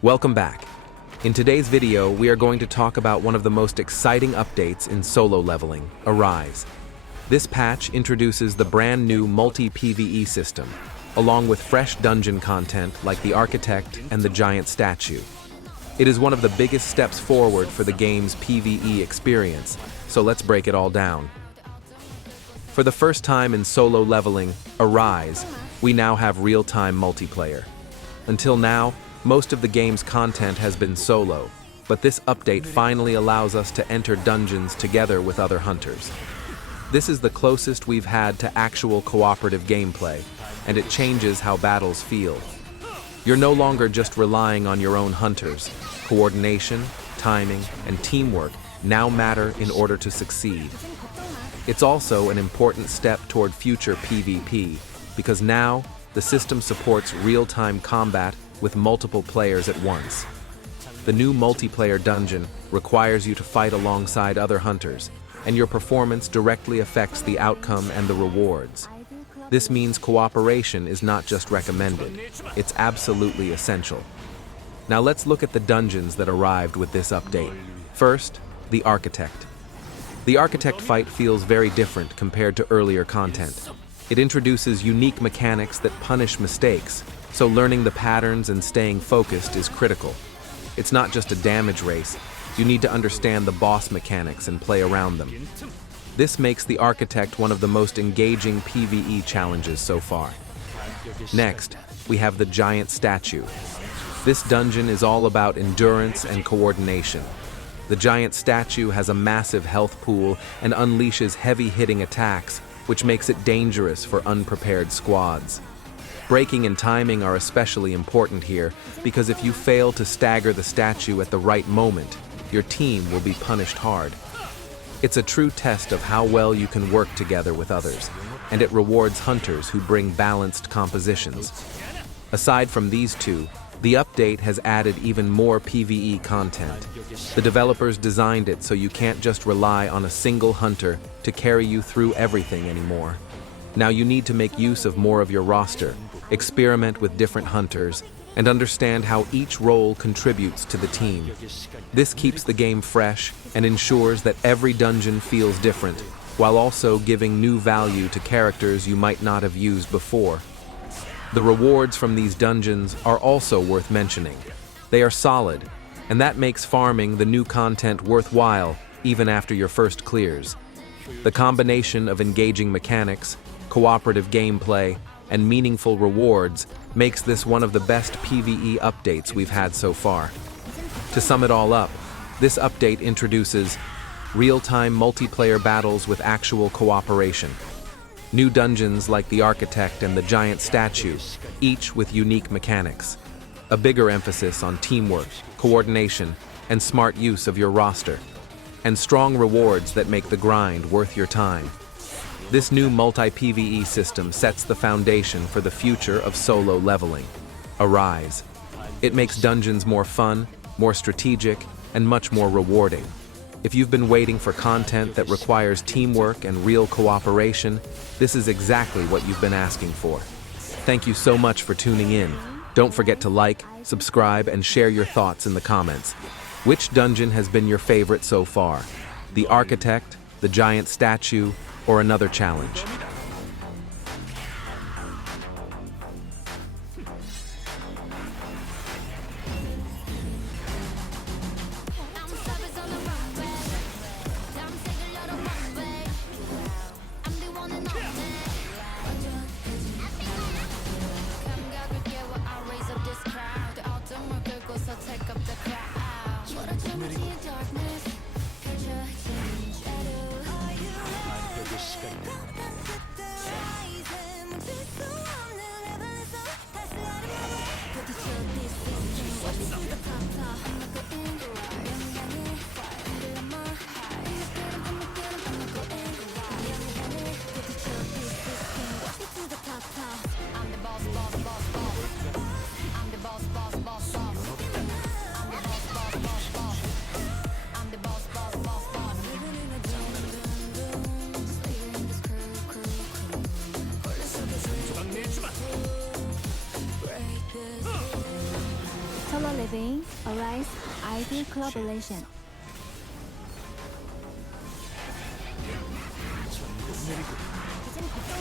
Welcome back. In today's video, we are going to talk about one of the most exciting updates in solo leveling, Arise. This patch introduces the brand new Multi PVE system, along with fresh dungeon content like the Architect and the Giant Statue. It is one of the biggest steps forward for the game's PvE experience, so let's break it all down. For the first time in solo leveling, Arise, we now have real-time multiplayer. Until now, most of the game's content has been solo, but this update finally allows us to enter dungeons together with other hunters. This is the closest we've had to actual cooperative gameplay, and it changes how battles feel. You're no longer just relying on your own hunters. Coordination, timing, and teamwork now matter in order to succeed. It's also an important step toward future PvP, because now the system supports real-time combat with multiple players at once. The new multiplayer dungeon requires you to fight alongside other hunters, and your performance directly affects the outcome and the rewards. This means cooperation is not just recommended, it's absolutely essential. Now let's look at the dungeons that arrived with this update. First, the Architect. The Architect fight feels very different compared to earlier content. It introduces unique mechanics that punish mistakes, so learning the patterns and staying focused is critical. It's not just a damage race, you need to understand the boss mechanics and play around them. This makes the Architect one of the most engaging PvE challenges so far. Next, we have the Giant Statue. This dungeon is all about endurance and coordination. The Giant Statue has a massive health pool and unleashes heavy-hitting attacks, which makes it dangerous for unprepared squads. Braking and timing are especially important here, because if you fail to stagger the statue at the right moment, your team will be punished hard. It's a true test of how well you can work together with others, and it rewards hunters who bring balanced compositions. Aside from these two, the update has added even more PvE content. The developers designed it so you can't just rely on a single hunter to carry you through everything anymore. Now you need to make use of more of your roster, experiment with different hunters, and understand how each role contributes to the team. This keeps the game fresh and ensures that every dungeon feels different, while also giving new value to characters you might not have used before. The rewards from these dungeons are also worth mentioning. They are solid, and that makes farming the new content worthwhile even after your first clears. The combination of engaging mechanics, cooperative gameplay, and meaningful rewards makes this one of the best PvE updates we've had so far. To sum it all up, this update introduces real-time multiplayer battles with actual cooperation, new dungeons like the Architect and the Giant Statue, each with unique mechanics, a bigger emphasis on teamwork, coordination, and smart use of your roster, and strong rewards that make the grind worth your time. This new multi-PvE system sets the foundation for the future of solo leveling. Arise. It makes dungeons more fun, more strategic, and much more rewarding. If you've been waiting for content that requires teamwork and real cooperation, this is exactly what you've been asking for. Thank you so much for tuning in. Don't forget to like, subscribe, and share your thoughts in the comments. Which dungeon has been your favorite so far? The Architect, the Giant Statue, or another challenge? Solo Living, Arise, ID collaboration.